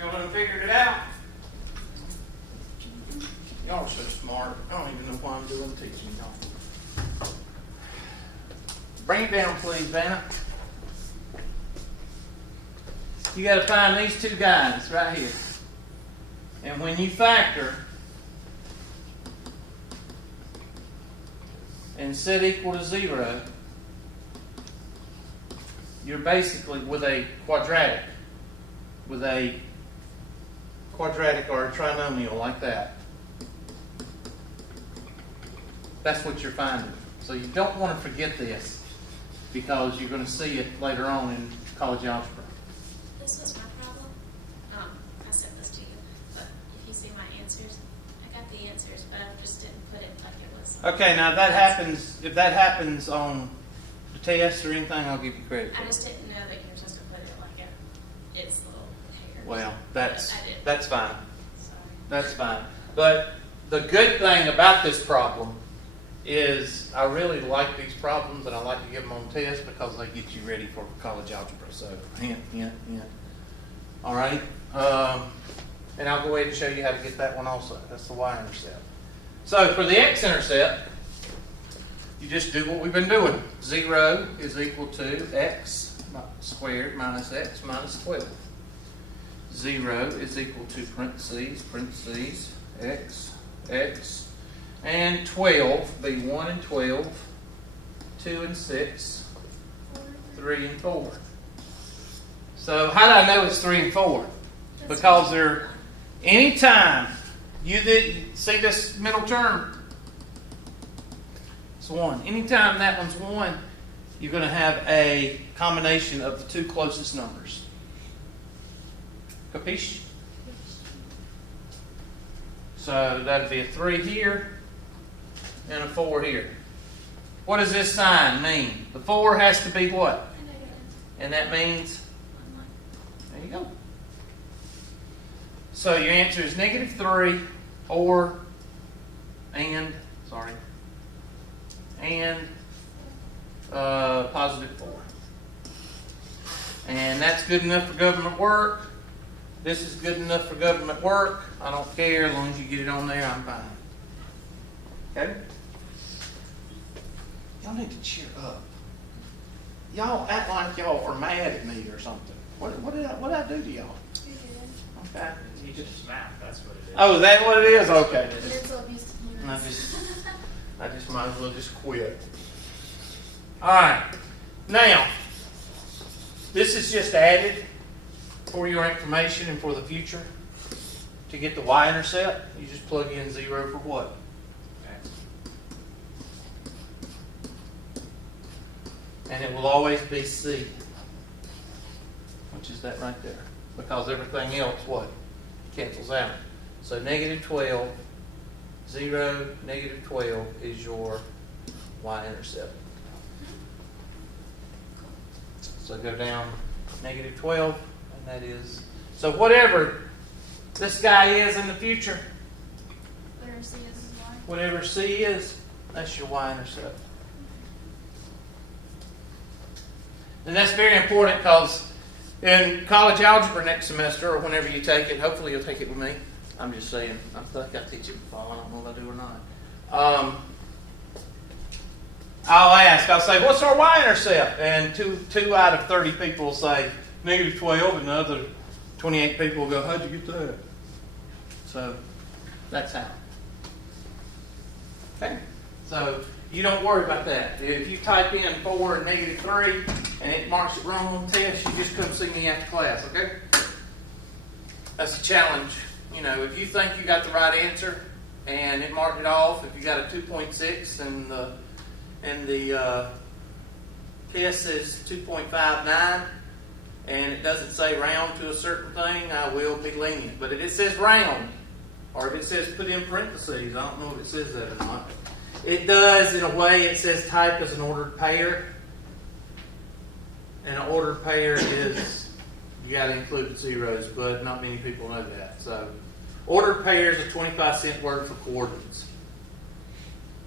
Y'all done figured it out? Y'all are so smart. I don't even know why I'm doing teaching y'all. Bring it down, please, Vanna. You got to find these two guys right here. And when you factor and set equal to 0, you're basically with a quadratic or a trinomial like that. That's what you're finding. So you don't want to forget this because you're going to see it later on in college algebra. This was my problem. I sent this to you, but if you see my answers, I got the answers, but I just didn't put it like it was. Okay, now if that happens on the test or anything, I'll give you credit for I it. just didn't know that you're supposed to put it like it's little hairs. Well, But that's I didn't. fine. Sorry. That's fine. But the good thing about this problem is I really like these problems and I like to give them on tests because they get you ready for college algebra. So hint, hint, hint. All right. And I'll go ahead and show you how to get that one also. That's the y-intercept. So for the x-intercept, you just do what we've been doing. 0 is equal to x squared minus x minus 12. 0 is equal to parentheses, x, and 12, be 1 and 12, 2 and 6, 3 and 4. So how do I know it's 3 and 4? Because they're, anytime you see this middle term, it's 1. Anytime that one's 1, you're going to have a combination of the two closest numbers. Capiche? So that'd be a 3 here and a 4 here. What does this sign mean? The 4 has to be what? And that means, there you go. So your answer is -3 or and positive 4. And that's good enough for government work. This is good enough for government work. I don't care. As long as you get it on there, I'm fine. Okay? Y'all need to cheer up. Y'all act like y'all are mad at me or something. What did I do to y'all? You did. Okay. You just snapped, that's what it is. Oh, is that what it is? Okay. Mental abuse to parents. I just might as well just quit. All right. Now, this is just added for your information and for the future. To get the y-intercept, you just plug in 0 for what? And it will always be C, which is that right there. Because everything else, what? Cancels out. So -12, 0, -12 is your y-intercept. So go down -12, and that is, so whatever this guy is in the future, Whatever C is Y. whatever C is, that's your y-intercept. And that's very important because in college algebra next semester, or whenever you take it, hopefully you'll take it with me. I'm just saying, I think I teach it before. I don't know if I do or not. I'll say, what's our y-intercept? And two out of 30 people will say -12, and the other 28 people will go, how'd you get that? So that's how. Okay? So you don't worry about that. If you type in 4 and -3 and it marks it wrong on the test, you just come see me after class, okay? That's a challenge. You know, if you think you got the right answer and it marked it off, if you got a 2.6 and the test says 2.59 and it doesn't say round to a certain thing, I will be lenient. But if it says round, or if it says put in parentheses, I don't know if it says that or not. It does in a way. It says type as an ordered pair. And an ordered pair is, you got to include zeros, but not many people know that. So, ordered pair is a 25-cent word for coordinates.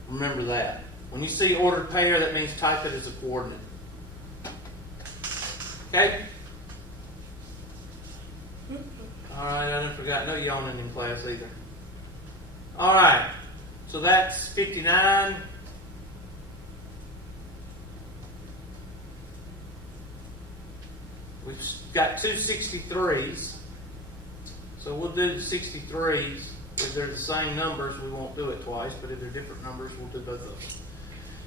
Remember that. When you see ordered pair, that means type it as a coordinate. Okay? All right, I done forgot. No yawning in class either. All right, so that's 59. We've got two 63s. So we'll do the 63s. If they're the same numbers, we won't do it twice, but if they're different numbers, we'll do both of them.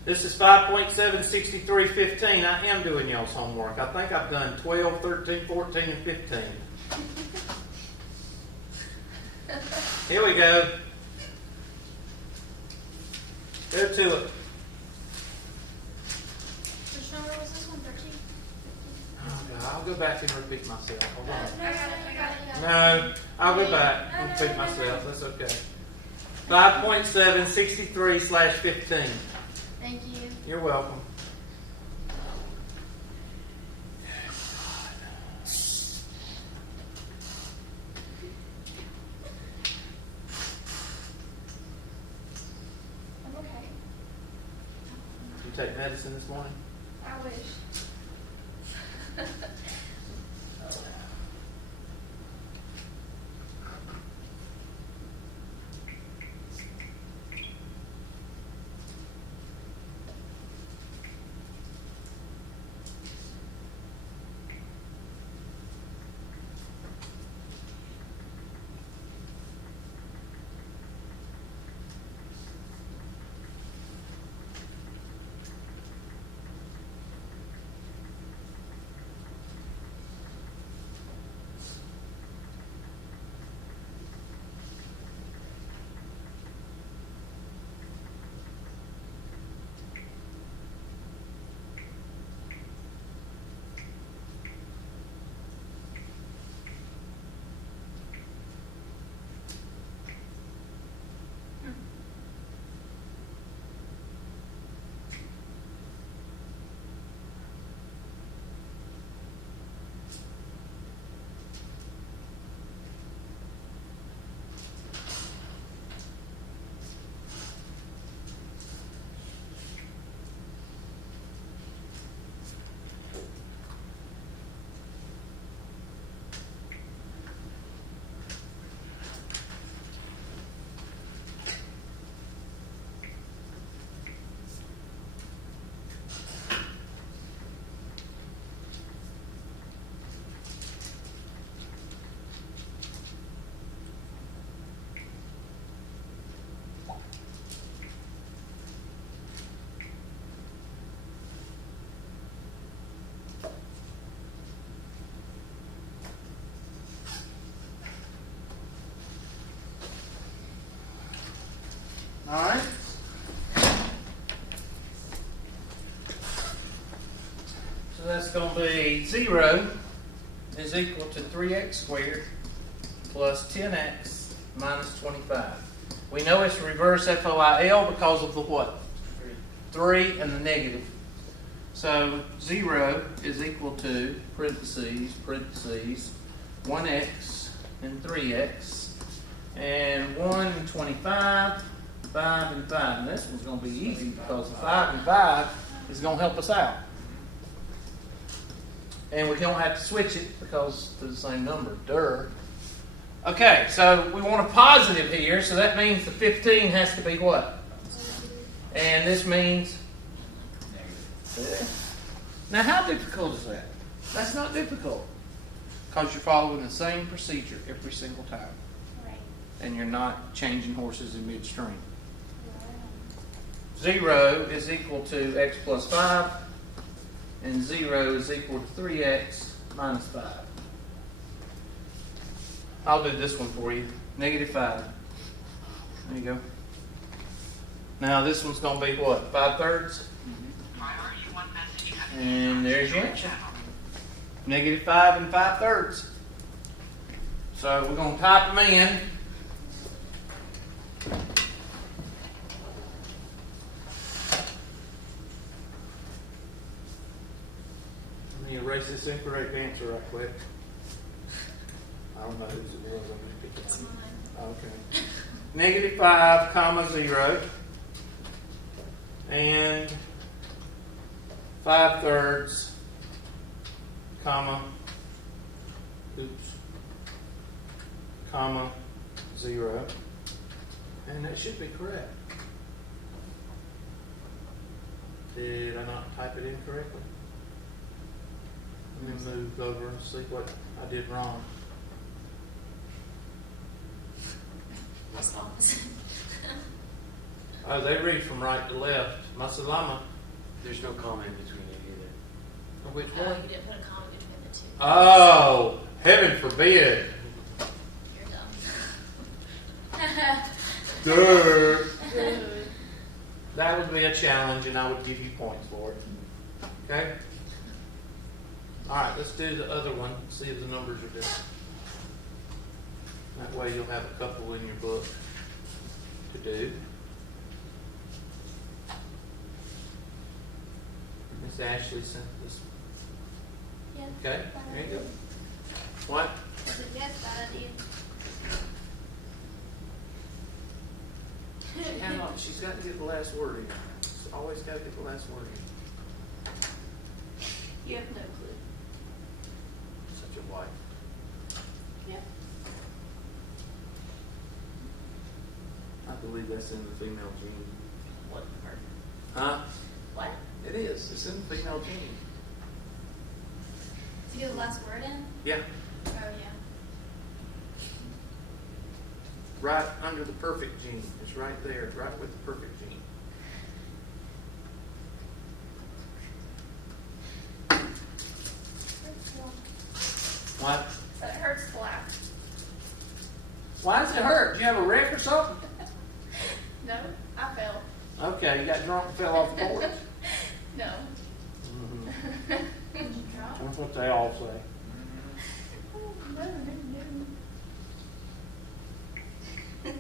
This is 5.7, 63, 15. I am doing y'all's homework. I think I've done 12, 13, 14, and 15. Here we go. Go to it. Which number was this one? 13? Oh, God, I'll go back and repeat myself. Hold on. I got it. No, I'll go back and repeat myself. That's okay. 5.7, 63 / 15. Thank you. You're welcome. I'm okay. Did you take medicine this morning? I wish. All right. So that's going to be 0 is equal to 3x squared plus 10x minus 25. We know it's reverse FOIL because of the what? 3 and the negative. So 0 is equal to parentheses, 1x and 3x, and 1 and 25, 5 and 5. And this one's going to be easy because 5 and 5 is going to help us out. And we don't have to switch it because they're the same number. Duh. Okay, so we want a positive here, so that means the 15 has to be what? And this means? Now, how difficult is that? That's not difficult. Because you're following the same procedure every single time. Right. And you're not changing horses in midstream. 0 is equal to x plus 5. And 0 is equal to 3x minus 5. I'll do this one for you. Negative 5. There you go. Now this one's going to be what? 5/3? And there's your answer. Negative 5 and 5/3. So we're going to type them in. Let me erase this incorrect answer right quick. I don't know whose it was. I'm going to pick it It's up. mine. Okay. Negative 5, comma 0. And 5/3, comma, oops. comma, 0. And that should be correct. Did I not type it in correctly? Let me move over and see what I did wrong. What's the opposite? Oh, they read from right to left. Masalama. There's no comma in between it either. Which Oh, one? you didn't put a comma between the two. Oh, heaven forbid. You're dumb. Duh. That would be a challenge, and I would give you points for it. Okay? All right, let's do the other one. See if the numbers are different. That way you'll have a couple in your book to do. Miss Ashley sent this. Yeah. Okay, there you go. What? Was it yes, bad idea? Hang on, she's got to get the last word in. She's always got to get the last word in. You have no clue. Such a wife. Yep. I believe that's in the female gene. What part? Huh? What? It is. It's in the female gene. To get the last word in? Yeah. Oh, yeah. Right under the perfect gene. It's right there. It's right with the perfect gene. What? So it hurts to laugh. Why does it hurt? Do you have a wreck or something? No, I fell. Okay, you got drunk and fell off the porch. No. Mm-hmm. Drop? That's what they all say. Oh, no, no, no.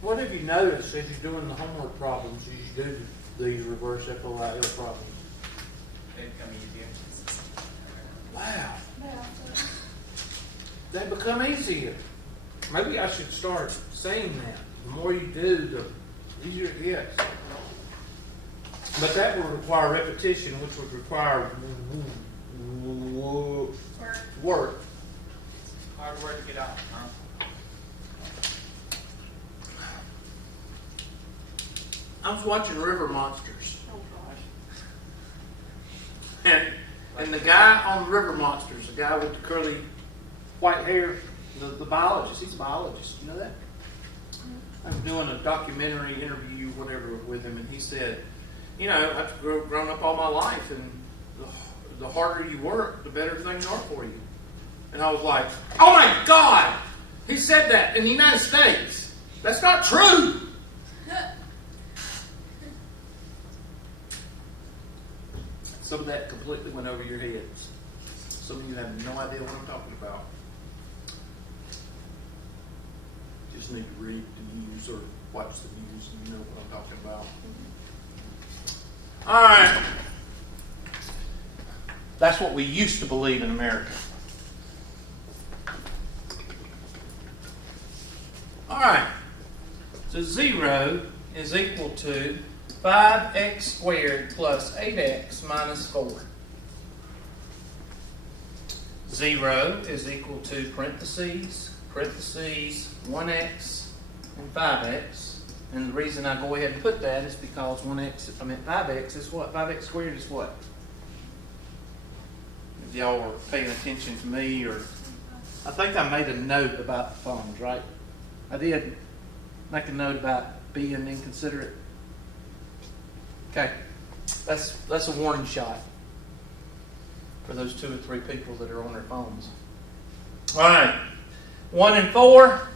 What have you noticed as you're doing the homework problems, as you do these reverse FOIL problems? They become easier. Wow, No, they become easier. Maybe I should start saying that. The more you do, the easier it gets. But that would require repetition, which would require work. Hard word to get out, huh? I was watching River Monsters, oh gosh. and the guy on River Monsters, the guy with the curly white hair, the biologist, he's a biologist, you know that? I was doing a documentary interview, whatever, with him, and he said, you know, I've grown up all my life, and the harder you work, the better things are for you. And I was like, oh my God! He said that in the United States. That's not true! Some of that completely went over your heads. Some of you have no idea what I'm talking about. Just need to read the news or watch the news and you know what I'm talking about. All right. That's what we used to believe in America. All right. So 0 is equal to 5x squared plus 8x minus 4. 0 is equal to parentheses, 1x, and 5x. And the reason I go ahead and put that is because 5x is what? 5x squared is what? If y'all were paying attention to me, or I think I made a note about the phones, right? I did make a note about being inconsiderate. Okay, that's a warning shot for those 2 or 3 people that are on their phones. All right, 1 and 4,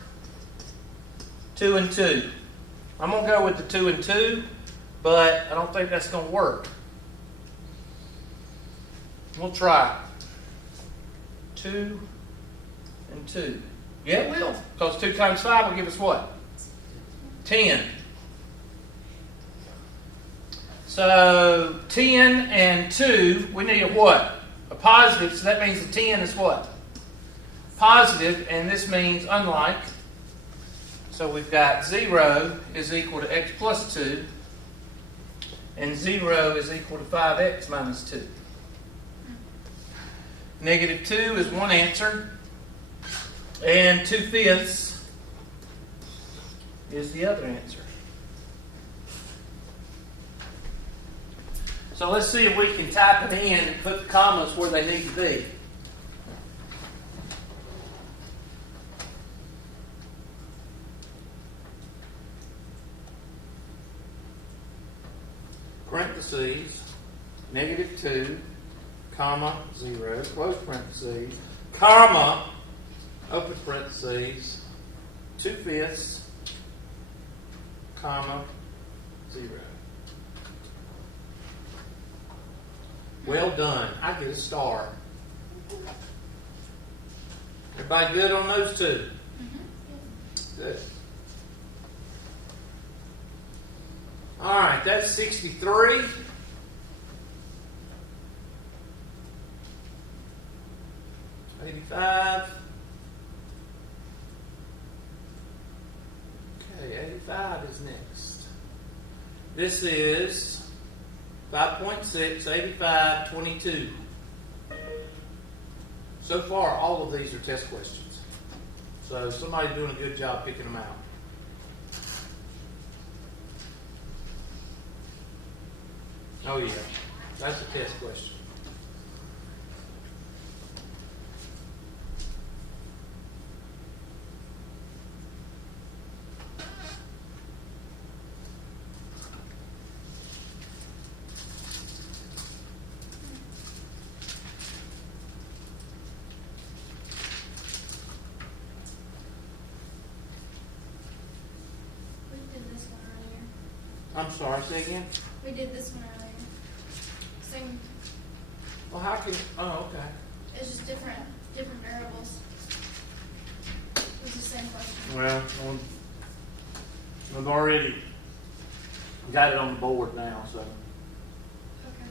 2 and 2. I'm gonna go with the 2 and 2, but I don't think that's gonna work. We'll try 2 and 2. Yeah, it will, because 2 times 5 will give us what? 10. So 10 and 2, we need a what? A positive, so that means the 10 is what? Positive, and this means unlike. So we've got 0 is equal to x plus 2, and 0 is equal to 5x minus 2. Negative 2 is one answer, and 2/5 is the other answer. So let's see if we can type it in and put the commas where they need to be. Parentheses, negative 2, comma, 0, close parentheses, comma, open parentheses, 2/5, comma, 0. Well done. I get a star. Everybody good on those 2? Good. All right, that's 63. $85. Okay, 85 is next. This is 5.6, 85, 22. So far, all of these are test questions. So somebody's doing a good job picking them out. Oh yeah, that's a test question. We did this one earlier. I'm sorry, say again? We did this one earlier. Same, Well, how can, oh, okay. it's just different variables. It's the same question. Well, I've already got it on the board now, so. Okay.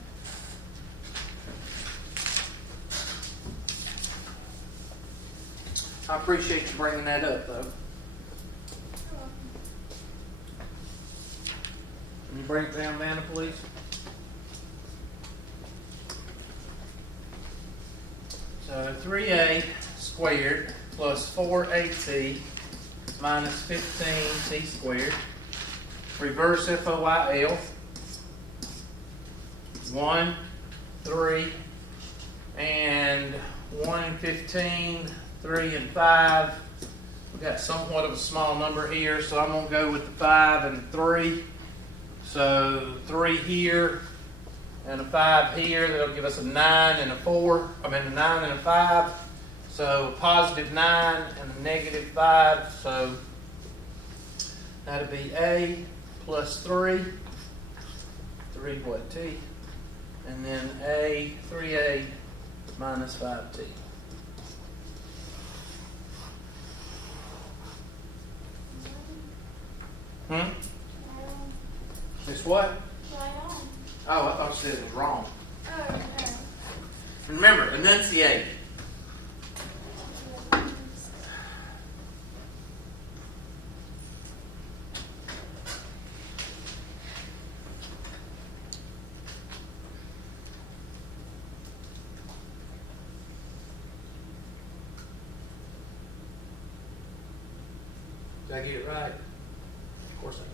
I appreciate you bringing that up, though. You're welcome. Can you bring it down, Amanda, please? So 3a squared plus 4at minus 15t squared. Reverse FOIL. 1, 3, and 1 and 15, 3 and 5. We've got somewhat of a small number here, so I'm going to go with the 5 and 3. So 3 here and a 5 here. That'll give us a 9 and a 4. I mean a 9 and a 5. So a positive 9 and a negative 5. So that'll be A plus 3. 3 what? T. And then A, 3A minus 5T. It's what? Right on. Oh, I thought you said it was wrong. Oh, okay. Remember, enunciate. Did I get it right? Of course I did.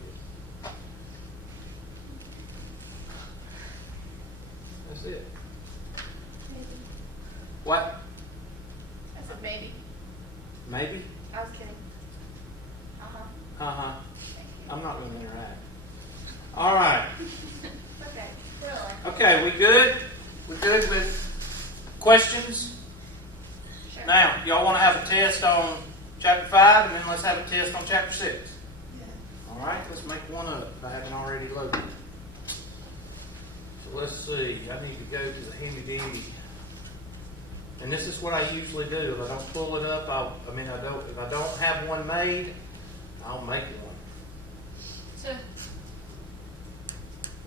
That's it. Maybe. What? I said maybe. Maybe? I was kidding. I'll Uh-huh. I'm not gonna interact. All right. Okay, really? Okay, we good? We good with questions? Sure. Now, y'all want to have a test on chapter 5, and then let's have a test on chapter 6. All right, let's make one up if I haven't already loaded it. So let's see. I need to go to the handy dandy. And this is what I usually do. If I don't pull it up, if I don't have one made, I'll make one. So,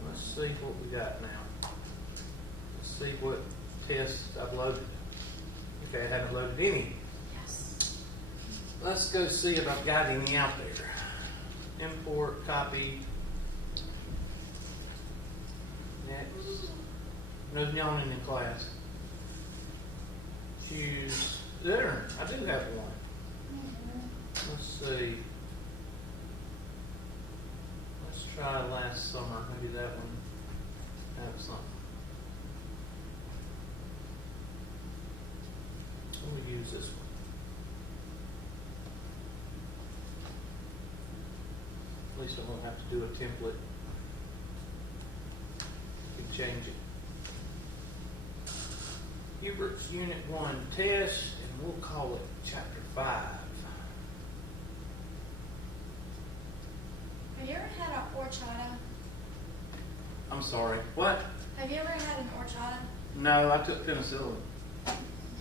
Let's see what we got now. Let's see what tests I've loaded. Okay, I haven't loaded any. yes. Let's go see if I've got any out there. Import, copy. Next. No yawning in class. Choose. There, I do have one. Let's see. Let's try last summer. Maybe that one had something. We'll use this one. At least I won't have to do a template. You can change it. Hubert's Unit 1 test, and we'll call it Chapter 5. Have you ever had an horchata? I'm sorry. What? Have you ever had an horchata? No, I took penicillin. Do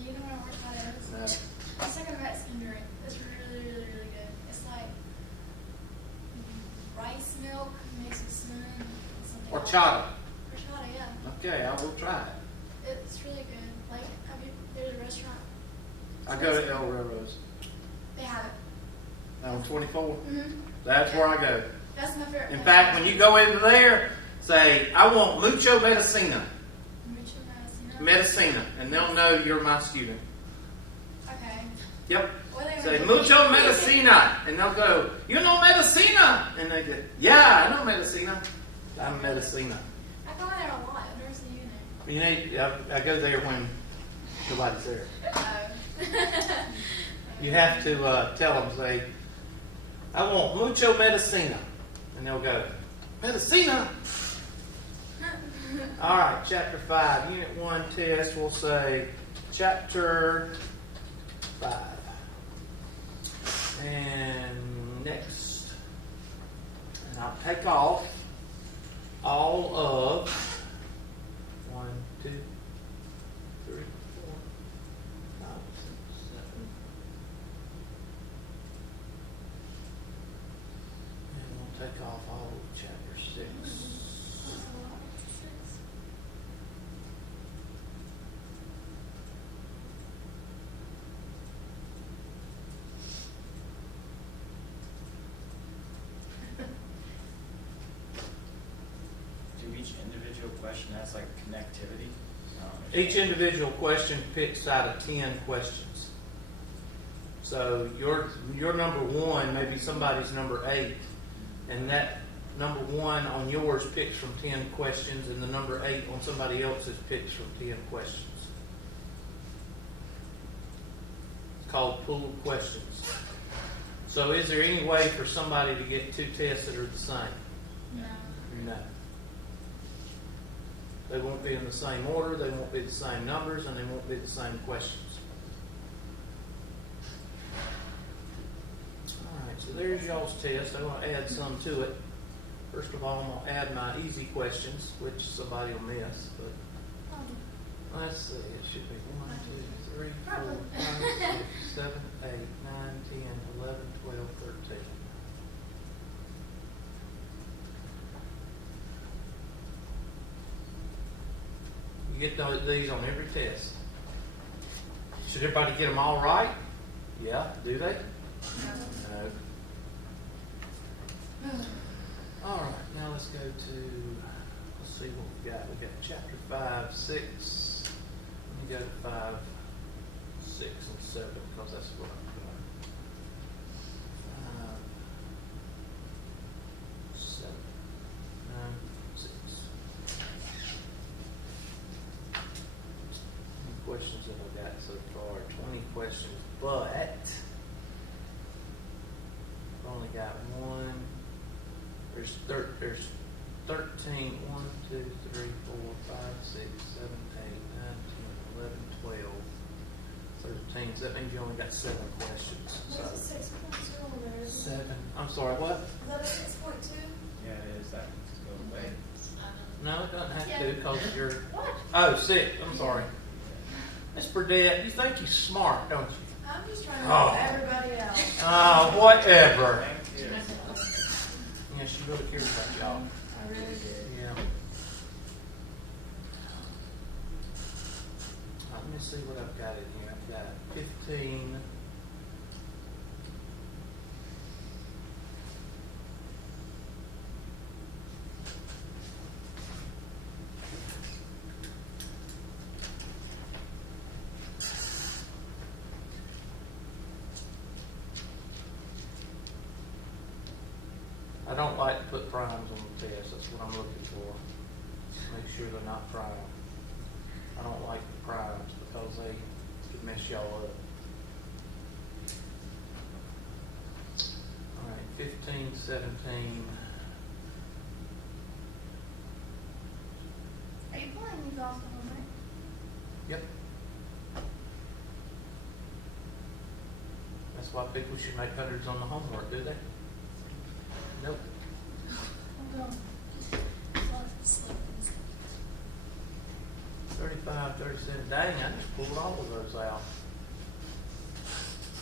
you know what a horchata is? No. It's like a Mexican drink. It's really, really, really good. It's like rice milk mixed with cinnamon and something. Horchata. Horchata, yeah. Okay, I will try it. It's really good. Like, there's a restaurant. I go to El Railroads. They have it. On 24. Mm-hmm. That's where I go. That's my favorite. In fact, when you go into there, say, I want mucho medicina. Mucho medicina. Medicina. And they'll know you're my student. Okay. Yep. What are they Say, gonna do? mucho medicina. And they'll go, you know medicina? And they go, yeah, I know medicina. I'm medicina. I go in there a lot. I've never seen you in there. You know, I go there when nobody's there. Oh. You have to tell them, say, I want mucho medicina. And they'll go, medicina? All right, Chapter 5, Unit 1 test. We'll say Chapter 5. And next. And I'll take off all of 1, 2, 3, 4, 5, 6, 7. And we'll take off all of Chapter 6. Do each individual question has like connectivity? Each individual question picks out of 10 questions. So your number 1 may be somebody's number 8, and that number 1 on yours picks from 10 questions, and the number 8 on somebody else's picks from 10 questions. It's called pooled questions. So is there any way for somebody to get 2 tests that are the same? No. No. They won't be in the same order, they won't be the same numbers, and they won't be the same questions. Alright, so there's y'all's test. I'm going to add some to it. First of all, I'm going to add my easy questions, which somebody will miss. But let's see, it should be 1, 2, 3, 4, 5, 6, 7, 8, 9, 10, 11, 12, 13. You get these on every test. Should everybody get them all right? Yeah. Do they? No. All right. Now let's go to, let's see what we got. We got Chapter 5, 6. Let me go to 5, 6, and 7 because that's what I've got. 7, 9, 6. Questions that I've got so far, 20 questions, but I've only got one, there's 13, 1, 2, 3, 4, 5, 6, 7, 8, 9, 10, 11, 12, 13. So that means you only got 7 questions. There's a So 6.2 on there. Isn't it? 7. I'm sorry, what? Is that a 6.2? Yeah, it is, that goes away. No, it doesn't have Yeah. to because you're. What? Oh, 6. I'm sorry. Miss Burdette, you think you're smart, don't you? I'm just trying to Oh. help everybody else. Whatever. Thank you. Yeah, she really cares about y'all. I really did. Yeah. Let me see what I've got in here. I've got 15. I don't like to put primes on the test. That's what I'm looking for. Make sure they're not prime. I don't like the primes because they could mess y'all up. All right, 15, 17. Are you pulling these off the homework? Yep. That's why people should make hundreds on the homework, do they? Nope. Hold on. Slow things. 35, 37. Dang, I just pulled all of those out.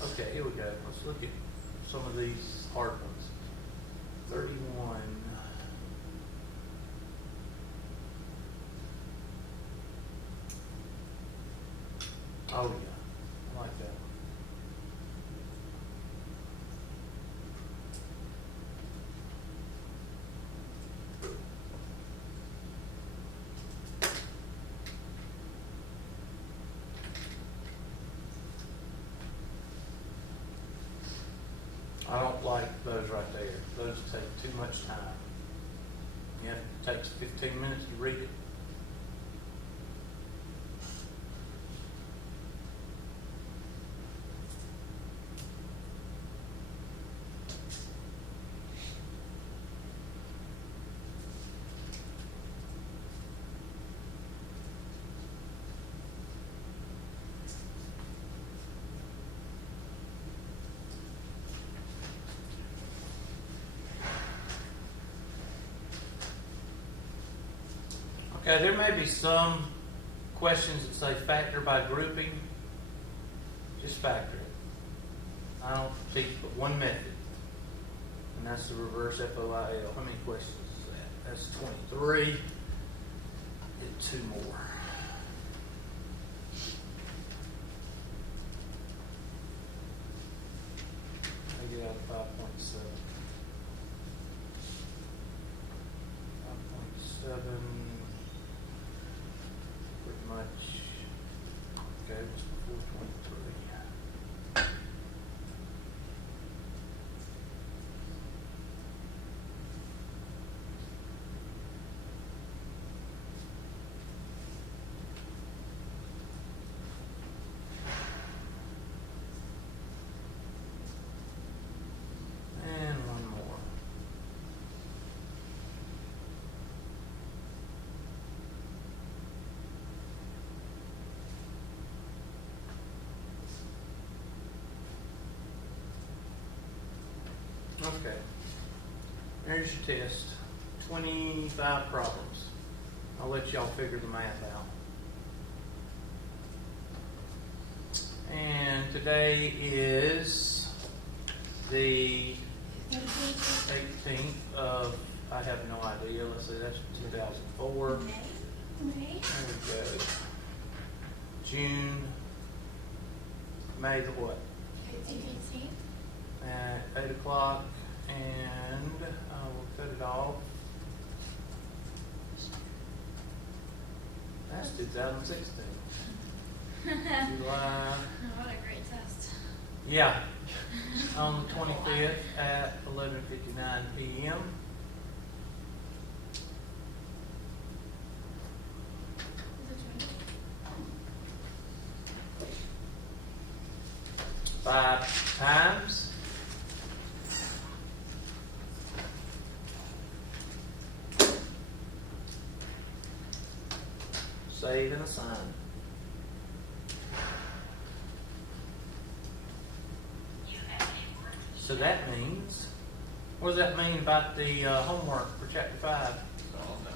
Okay, here we go. Let's look at some of these hard ones. 31. Oh, yeah. I like that one. I don't like those right there. Those take too much time. You have to take 15 minutes to read it. Okay, there may be some questions that say factor by grouping. Just factor it. I don't teach but one method, and that's the reverse FOIL. How many questions is that? That's 23. Get 2 more. I get out of 5.7. 5.7. Pretty much goes before 23. And one more. Okay. There's your test. 25 problems. I'll let y'all figure the math out. And today is the 18th of, I have no idea, let's see, that's 2004. May? There we go. June, May the what? 18th. At 8 o'clock, and we'll cut it off. That's 2016. July, What a great test. yeah, on the 25th at 11:59 p.m. Is it 20? 5 times Save and assign. So that means, what does that mean about the homework for chapter 5? It's all done.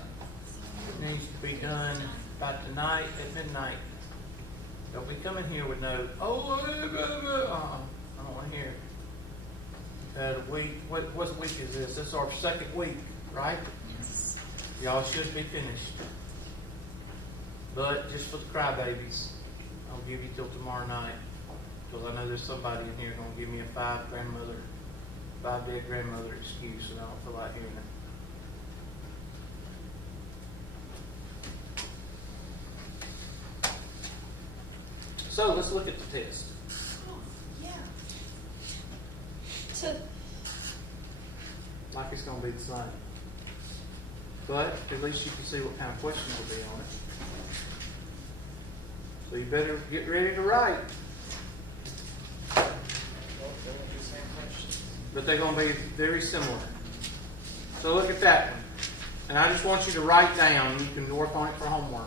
It needs to be done by tonight at midnight. Don't be coming here with no, oh, blah, blah, blah. I don't want to hear it. The week, what week is this? This is our second week, right? Yes. Y'all should be finished. But just for the crybabies, I'll give you till tomorrow night. Because I know there's somebody in here going to give me a 5-bed grandmother excuse, and I don't feel like hearing it. So let's look at the test. Oh, yeah. Like it's going to be the same. But at least you can see what kind of questions will be on it. So you better get ready to write. Well, they won't be the same questions. But they're going to be very similar. So look at that one. And I just want you to write down. You can work on it for homework.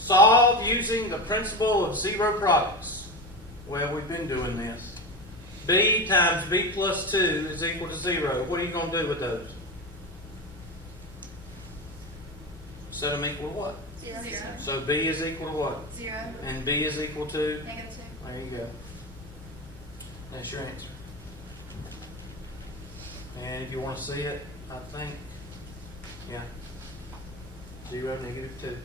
Solve using the principle of zero products. Well, we've been doing this. B times B plus 2 is equal to 0. What are you going to do with those? Set them equal to what? Zero. So B is equal to what? 0. And B is equal to? Negative 2. There you go. That's your answer. And if you want to see it, I think, yeah, 0, negative 2.